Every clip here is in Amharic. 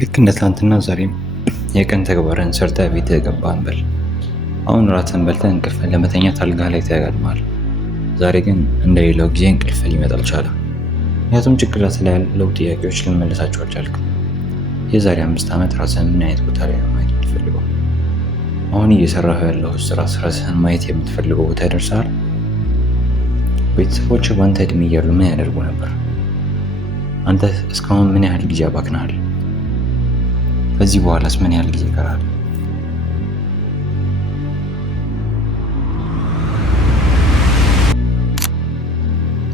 ልክ እንደ ትናንትና ዛሬም የቀን ተግባርን ሰርተህ ቤትህ ገባህ እንበል። አሁን ራትህን በልተህ እንቅልፍን ለመተኛት አልጋ ላይ ተጋድመሃል። ዛሬ ግን እንደሌላው ጊዜ እንቅልፍ ሊመጣ አልቻለም። ምክንያቱም ጭንቅላት ላይ ያለው ጥያቄዎች ልመልሳቸው አልቻልክም። የዛሬ 5 ዓመት ራስህን ምን አይነት ቦታ ላይ ነው ማየት የምትፈልገው? አሁን እየሰራህ ያለው ስራ ራስህን ማየት የምትፈልገው ቦታ ደርሰሃል? ቤተሰቦችህ በአንተ እድሜ እያሉ ምን ያደርጉ ነበር? አንተ እስካሁን ምን ያህል ጊዜ አባክነሃል? ከዚህ በኋላስ ምን ያህል ጊዜ ይቀራል?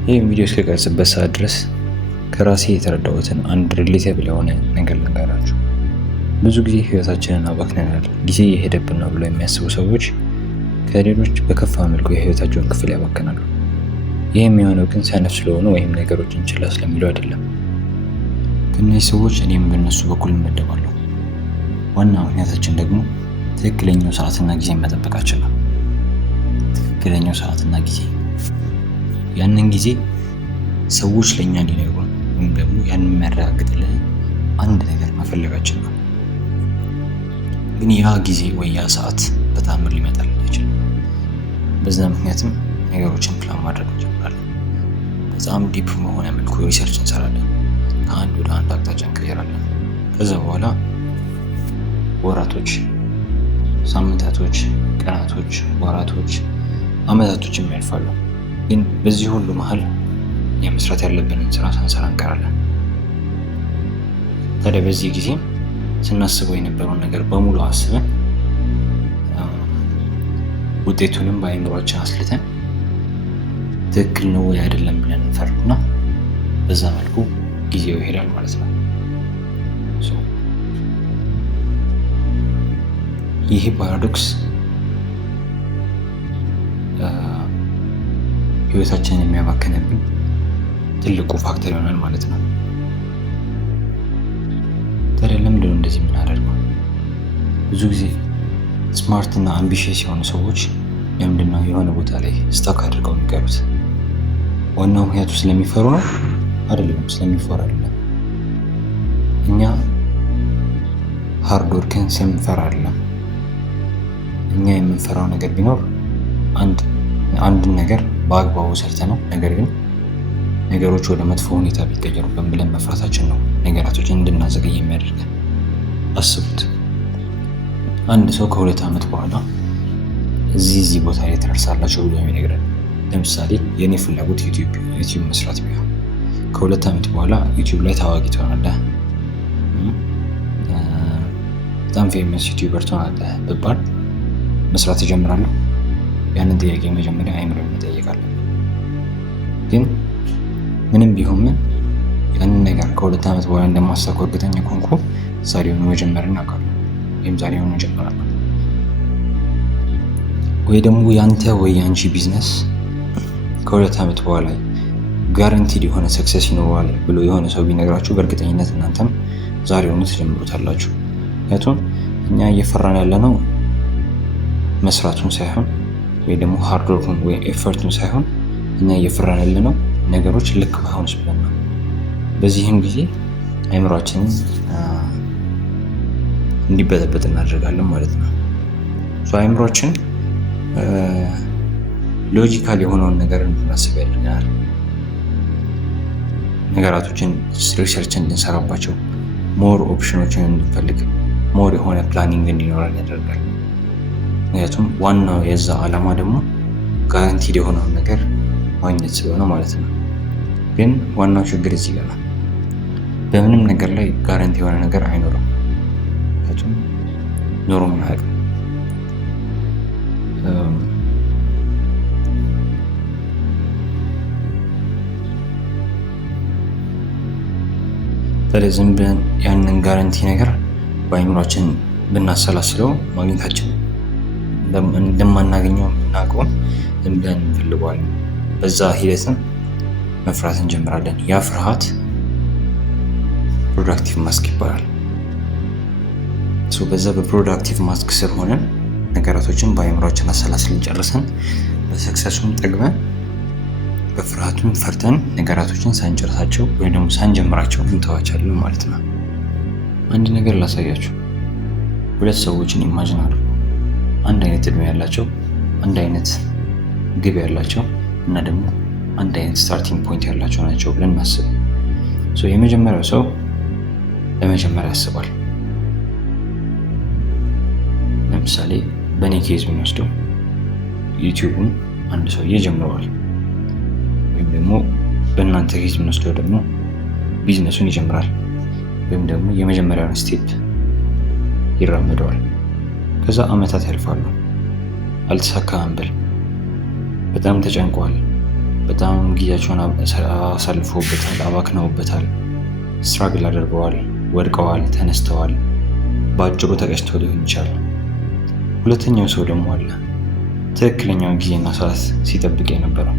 ይህ ቪዲዮ እስከቀረጽበት ሰዓት ድረስ ከራሴ የተረዳሁትን አንድ ሪሌቴብል የሆነ ነገር ልንገራችሁ። ብዙ ጊዜ ህይወታችንን አባክነናል፣ ጊዜ የሄደብን ነው ብሎ የሚያስቡ ሰዎች ከሌሎች በከፋ መልኩ የህይወታቸውን ክፍል ያባክናሉ። ይህ የሚሆነው ግን ሰነፍ ስለሆኑ ወይም ነገሮችን ችላ ስለሚሉ አይደለም። ከእነዚህ ሰዎች እኔም በእነሱ በኩል እመደባለሁ። ዋና ምክንያታችን ደግሞ ትክክለኛው ሰዓትና ጊዜ መጠበቃችን ነው። ትክክለኛው ሰዓትና ጊዜ፣ ያንን ጊዜ ሰዎች ለእኛ ሊነግሩን ወይም ደግሞ ያንን የሚያረጋግጥልን አንድ ነገር መፈለጋችን ነው። ግን ያ ጊዜ ወይ ያ ሰዓት በተአምር ሊመጣልን አይችልም። በዛ ምክንያትም ነገሮችን ፕላን ማድረግ እንጀምራለን። በጣም ዲፕ በሆነ መልኩ ሪሰርች እንሰራለን። ከአንድ ወደ አንድ አቅጣጫ እንቀይራለን። ከዛ በኋላ ወራቶች፣ ሳምንታቶች፣ ቀናቶች፣ ወራቶች፣ አመታቶች ያልፋሉ። ግን በዚህ ሁሉ መሀል የመስራት ያለብንን ስራ ሳንሰራ እንቀራለን። ታዲያ በዚህ ጊዜ ስናስበው የነበረውን ነገር በሙሉ አስበን ውጤቱንም በአይምሯችን አስልተን ትክክል ነው ወይ አይደለም ብለን እንፈርድና በዛ መልኩ ጊዜው ይሄዳል ማለት ነው። ይህ ፓራዶክስ ህይወታችንን የሚያባክንብን ትልቁ ፋክተር ይሆናል ማለት ነው። ታዲያ ለምንድን ነው እንደዚህ የምናደርገው? ብዙ ጊዜ ስማርት እና አምቢሽየስ የሆኑ ሰዎች ለምንድን ነው የሆነ ቦታ ላይ ስታክ አድርገው የሚቀሩት? ዋናው ምክንያቱ ስለሚፈሩ ነው አይደለም። ስለሚፈሩ አይደለም። እኛ ሃርድ ወርክን ስለምንፈራ አይደለም። እኛ የምንፈራው ነገር ቢኖር አንድን ነገር በአግባቡ ሰርተነው ነገር ግን ነገሮች ወደ መጥፎ ሁኔታ ቢቀየሩብን ብለን መፍራታችን ነው ነገራቶችን እንድናዘገይ የሚያደርገን። አስቡት፣ አንድ ሰው ከ2 ዓመት በኋላ እዚህ ቦታ ላይ ትደርሳላችሁ ብሎ የሚነግረን፣ ለምሳሌ የኔ ፍላጎት ዩቲዩብ መስራት ቢሆን ከ2 ዓመት በኋላ ዩቲዩብ ላይ ታዋቂ ትሆናለህ፣ በጣም ፌመስ ዩቲዩበር ትሆናለህ ብባል መስራት እጀምራለሁ? ያንን ጥያቄ መጀመሪያ አይምሮን መጠየቅ አለብን። ግን ምንም ቢሆን ያንን ነገር ከ2 ዓመት በኋላ እንደማሳካው እርግጠኛ ከሆንኩ ዛሬውኑ መጀመርን አውቃለሁ ወይም ዛሬውኑ እጀምራለሁ። ወይ ደግሞ ያንተ ወይ ያንቺ ቢዝነስ ከ2 ዓመት በኋላ ጋራንቲድ የሆነ ሰክሰስ ይኖረዋል ብሎ የሆነ ሰው ቢነግራችሁ በእርግጠኝነት እናንተም ዛሬውኑ ትጀምሩታላችሁ። ምክንያቱም እኛ እየፈራን ያለነው መስራቱን ሳይሆን ወይ ደግሞ ሃርድ ወርኩን ወይ ኤፈርቱን ሳይሆን እኛ እየፈራን ያለነው ነገሮች ልክ ባይሆንስ ብለን ነው። በዚህም ጊዜ አይምሯችንን እንዲበጠበጥ እናደርጋለን ማለት ነው። አይምሯችን ሎጂካል የሆነውን ነገር እንድናስብ ያደርገናል። ነገራቶችን ሪሰርች እንድንሰራባቸው፣ ሞር ኦፕሽኖችን እንድንፈልግ፣ ሞር የሆነ ፕላኒንግ እንዲኖረን ያደርጋል። ምክንያቱም ዋናው የዛ ዓላማ ደግሞ ጋራንቲድ የሆነውን ነገር ማግኘት ስለሆነ ማለት ነው። ግን ዋናው ችግር እዚህ ጋር ነው። በምንም ነገር ላይ ጋራንቲ የሆነ ነገር አይኖርም። ምክንያቱም ኖሮም አያውቅም። ታዲያ ዝም ብለን ያንን ጋራንቲ ነገር በአይምሯችን ብናሰላስለው ማግኘታችን እንደማናገኘው የምናውቀውን ዝም ብለን እንፈልገዋለን። በዛ ሂደትም መፍራት እንጀምራለን። ያ ፍርሃት ፕሮዳክቲቭ ማስክ ይባላል። በዛ በፕሮዳክቲቭ ማስክ ስር ሆነን ነገራቶችን በአይምሯችን አሰላስለን ጨርሰን በሰክሰሱም ጠግበን በፍርሃቱም ፈርተን ነገራቶችን ሳንጨርሳቸው ወይ ደግሞ ሳንጀምራቸው እንተዋቻለን ማለት ነው። አንድ ነገር ላሳያችሁ። ሁለት ሰዎችን ኢማጅን አድርጉ። አንድ አይነት እድሜ ያላቸው፣ አንድ አይነት ግብ ያላቸው እና ደግሞ አንድ አይነት ስታርቲንግ ፖይንት ያላቸው ናቸው ብለን እናስብ። የመጀመሪያው ሰው ለመጀመሪያ ያስባል። ለምሳሌ በእኔ ኬዝ ብንወስደው ዩቲዩብን አንድ ሰው ይጀምረዋል። ወይም ደግሞ በእናንተ ኬዝ ብንወስደው ደግሞ ቢዝነሱን ይጀምራል። ወይም ደግሞ የመጀመሪያውን ስቴፕ ይራመደዋል። ከዛ አመታት ያልፋሉ። አልተሳካም ብል በጣም ተጨንቀዋል። በጣም ጊዜያቸውን አሳልፈውበታል፣ አባክነውበታል፣ ስትራግል አድርገዋል፣ ወድቀዋል፣ ተነስተዋል፣ በአጭሩ ተቀጭተው ሊሆን ይችላል። ሁለተኛው ሰው ደግሞ አለ ትክክለኛውን ጊዜና ሰዓት ሲጠብቅ የነበረው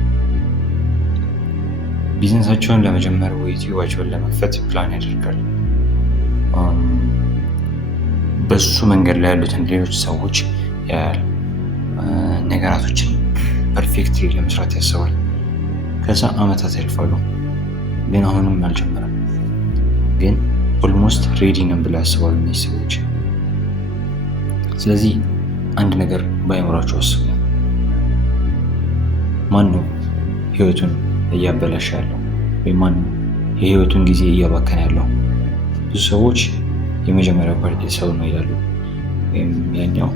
ቢዝነሳቸውን ለመጀመር ወይ ዩቲዩባቸውን ለመክፈት ፕላን ያደርጋል። በሱ መንገድ ላይ ያሉትን ሌሎች ሰዎች ያያል። ነገራቶችን ፐርፌክትሊ ለመስራት ያስባል። ከዛ አመታት ያልፋሉ፣ ግን አሁንም አልጀመረም። ግን ኦልሞስት ሬዲ ነን ብለው ያስባሉ እነዚህ ሰዎች። ስለዚህ አንድ ነገር በአእምሯቸው አስቡ። ማን ነው ህይወቱን እያበላሸ ያለው? ወይም ማን ነው የህይወቱን ጊዜ እያባከነ ያለው? ብዙ ሰዎች የመጀመሪያው ፓርቲ ሰው ነው ይላሉ። ወይም ያኛው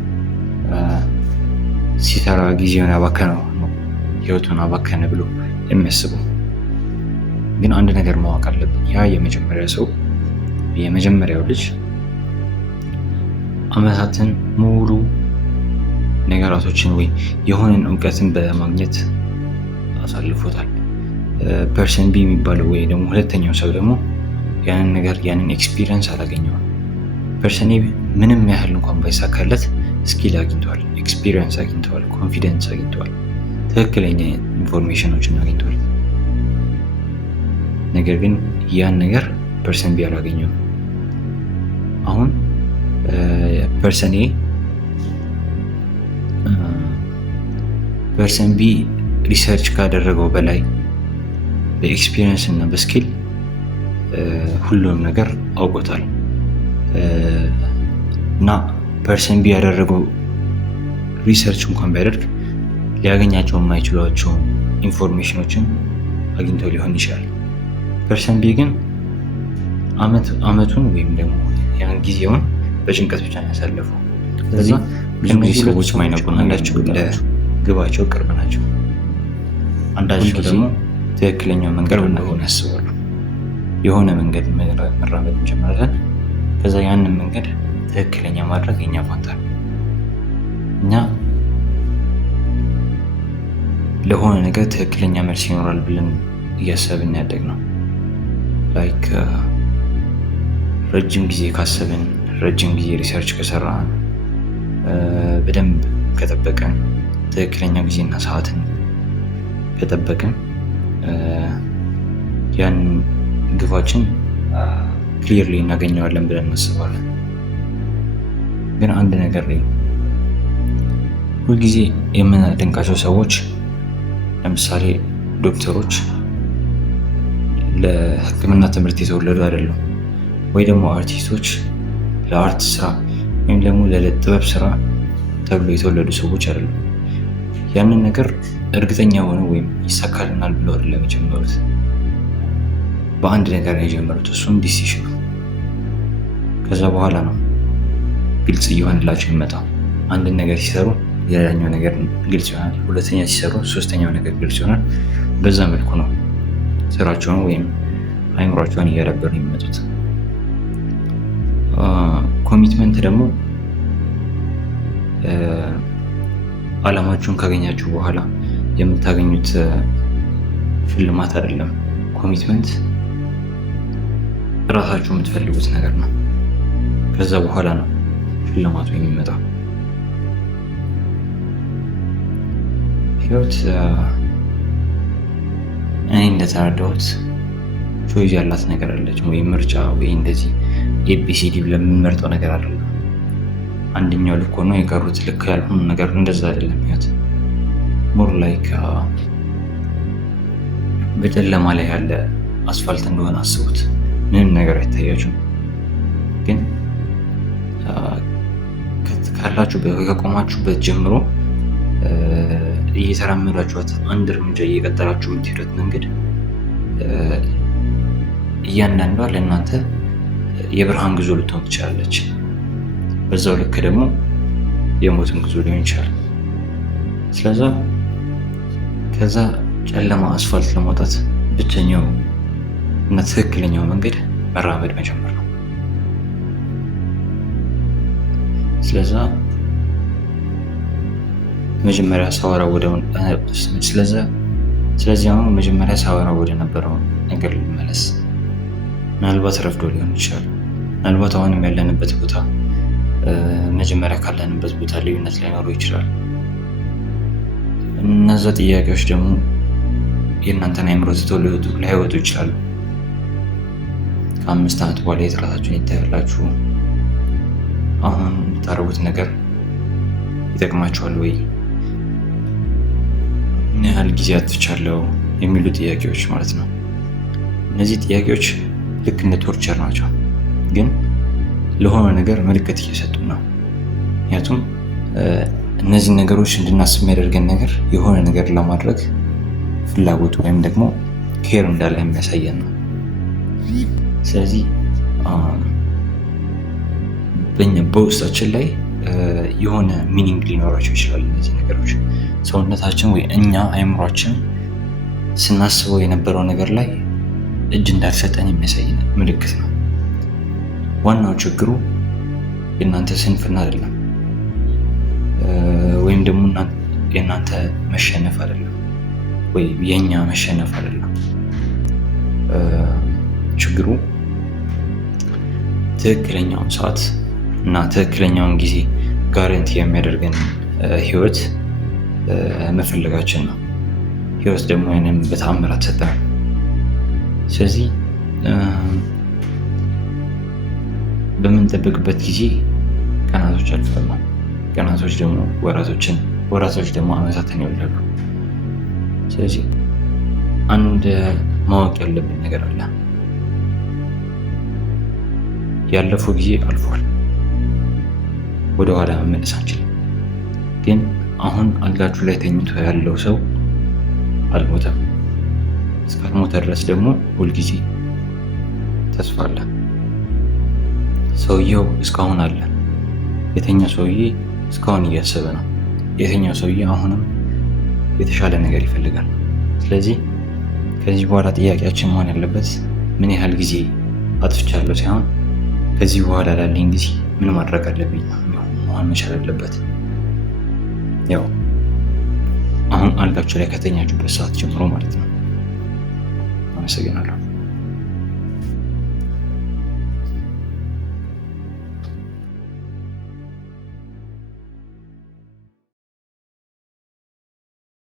ሲሰራ ጊዜውን ያባከነው ነው ህይወቱን አባከነ ብሎ የሚያስበው። ግን አንድ ነገር ማወቅ አለብን። ያ የመጀመሪያ ሰው የመጀመሪያው ልጅ አመታትን ሙሉ ነገራቶችን ወይ የሆነን እውቀትን በማግኘት አሳልፎታል። ፐርሰን ቢ የሚባለው ወይ ደግሞ ሁለተኛው ሰው ደግሞ ያንን ነገር ያንን ኤክስፒሪየንስ አላገኘውም። ፐርሰን ኤ ምንም ያህል እንኳን ባይሳካለት ስኪል አግኝተዋል፣ ኤክስፒሪየንስ አግኝተዋል፣ ኮንፊደንስ አግኝተዋል፣ ትክክለኛ ኢንፎርሜሽኖችን አግኝተዋል። ነገር ግን ያን ነገር ፐርሰን ቢ አላገኘውም። አሁን ፐርሰን ኤ ፐርሰን ቢ ሪሰርች ካደረገው በላይ በኤክስፒሪየንስ እና በስኪል ሁሉም ነገር አውቆታል እና ፐርሰን ቢ ያደረገው ሪሰርች እንኳን ቢያደርግ ሊያገኛቸው የማይችሏቸው ኢንፎርሜሽኖችን አግኝቶ ሊሆን ይችላል። ፐርሰን ቢ ግን አመቱን ወይም ደግሞ ያን ጊዜውን በጭንቀት ብቻ ያሳለፈው። ስለዚህ ብዙ ጊዜ ሰዎች ማይነቁ አንዳቸው ለግባቸው ቅርብ ናቸው፣ አንዳቸው ደግሞ ትክክለኛው መንገድ እንደሆነ ያስባሉ። የሆነ መንገድ መራመድ እንጀምራለን። ከዛ ያንን መንገድ ትክክለኛ ማድረግ የኛ ፋንታ ነው። እኛ ለሆነ ነገር ትክክለኛ መልስ ይኖራል ብለን እያሰብን ያደግነው። ላይክ ረጅም ጊዜ ካሰብን፣ ረጅም ጊዜ ሪሰርች ከሰራን፣ በደንብ ከጠበቅን፣ ትክክለኛ ጊዜና ሰዓትን ከጠበቅን ያን ግባችን ክሊርሊ እናገኘዋለን ብለን እናስባለን። ግን አንድ ነገር ላይ ሁልጊዜ የምናደንቃቸው ሰዎች ለምሳሌ ዶክተሮች ለሕክምና ትምህርት የተወለዱ አይደሉም። ወይ ደግሞ አርቲስቶች ለአርት ስራ ወይም ደግሞ ለጥበብ ስራ ተብሎ የተወለዱ ሰዎች አይደሉም። ያንን ነገር እርግጠኛ ሆነው ወይም ይሳካልናል ብለው አይደለም የጀመሩት። በአንድ ነገር ነው የጀመሩት፣ እሱም ዲሲሽን ነው። ከዛ በኋላ ነው ግልጽ እየሆንላቸው ይመጣው። አንድን ነገር ሲሰሩ ሌላኛው ነገር ግልጽ ይሆናል፣ ሁለተኛ ሲሰሩ ሶስተኛው ነገር ግልጽ ይሆናል። በዛ መልኩ ነው ስራቸውን ወይም አይምሯቸውን እያዳበሩ የሚመጡት። ኮሚትመንት ደግሞ አላማችሁን ካገኛችሁ በኋላ የምታገኙት ሽልማት አይደለም። ኮሚትመንት እራሳችሁ የምትፈልጉት ነገር ነው። ከዛ በኋላ ነው ሽልማቱ የሚመጣው። ህይወት እኔ እንደተረዳሁት ቾይዝ ያላት ነገር አለች፣ ወይ ምርጫ ወይ እንደዚህ ኤቢሲዲ ብለን የምንመርጠው ነገር አይደለም። አንደኛው ልክ ሆኖ የቀሩት ልክ ያልሆኑ ነገር እንደዛ አይደለም። ህይወት ሞር ላይክ በጨለማ ላይ ያለ አስፋልት እንደሆነ አስቡት። ምንም ነገር አይታያችሁም። ግን ካላችሁበት ከቆማችሁበት ጀምሮ እየተራመዳችኋት አንድ እርምጃ እየቀጠላችሁ የምትሄዱት መንገድ እያንዳንዷ ለእናንተ የብርሃን ጉዞ ልትሆን ትችላለች። በዛው ልክ ደግሞ የሞትን ጉዞ ሊሆን ይችላል። ስለዛ ከዛ ጨለማ አስፋልት ለመውጣት ብቸኛው እና ትክክለኛው መንገድ መራመድ መጀመር ነው። ስለዛ መጀመሪያ ሳወራ ወደ ነበረው ነገር ልመለስ። ምናልባት ረፍዶ ሊሆን ይችላል። ምናልባት አሁንም ያለንበት ቦታ መጀመሪያ ካለንበት ቦታ ልዩነት ላይኖረው ይችላል። እነዛ ጥያቄዎች ደግሞ የእናንተን አይምሮ ትተው ላይወጡ ይችላሉ። ከ5 ዓመት በኋላ የጥራታችሁን ይታያላችሁ። አሁን የምታደርጉት ነገር ይጠቅማችኋል ወይ? ምን ያህል ጊዜ አጥፍቻለሁ? የሚሉ ጥያቄዎች ማለት ነው። እነዚህ ጥያቄዎች ልክ እንደ ቶርቸር ናቸው፣ ግን ለሆነ ነገር ምልክት እየሰጡ ነው። ምክንያቱም እነዚህ ነገሮች እንድናስብ የሚያደርገን ነገር የሆነ ነገር ለማድረግ ፍላጎት ወይም ደግሞ ኬር እንዳለ የሚያሳየን ነው። ስለዚህ በውስጣችን ላይ የሆነ ሚኒንግ ሊኖራቸው ይችላል። እነዚህ ነገሮች ሰውነታችን ወይ እኛ አይምሯችን ስናስበው የነበረው ነገር ላይ እጅ እንዳልሰጠን የሚያሳየን ምልክት ነው። ዋናው ችግሩ የእናንተ ስንፍና አይደለም፣ ወይም ደግሞ የእናንተ መሸነፍ አይደለም፣ ወይ የእኛ መሸነፍ አይደለም። ችግሩ ትክክለኛውን ሰዓት እና ትክክለኛውን ጊዜ ጋረንቲ የሚያደርገን ህይወት መፈለጋችን ነው። ህይወት ደግሞ ያንን በተአምር አትሰጠንም። ስለዚህ በምንጠብቅበት ጊዜ ቀናቶች አልፋሉ። ቀናቶች ደግሞ ወራቶች ደግሞ ዓመታትን ይወልዳሉ። ስለዚህ አንድ ማወቅ ያለብን ነገር አለ። ያለፈው ጊዜ አልፏል፣ ወደ ኋላ መመለስ አንችልም። ግን አሁን አልጋችሁ ላይ ተኝቶ ያለው ሰው አልሞተም። እስካልሞተ ድረስ ደግሞ ሁልጊዜ ተስፋ አለ። ሰውየው እስካሁን አለ። የተኛው ሰውዬ እስካሁን እያሰበ ነው። የተኛው ሰውዬ አሁንም የተሻለ ነገር ይፈልጋል። ስለዚህ ከዚህ በኋላ ጥያቄያችን መሆን ያለበት ምን ያህል ጊዜ አጥፍቻለሁ ሳይሆን ከዚህ በኋላ ላለኝ ጊዜ ምን ማድረግ አለብኝ መሆን መቻል አለበት። ያው አሁን አልጋችሁ ላይ ከተኛችሁበት ሰዓት ጀምሮ ማለት ነው። አመሰግናለሁ።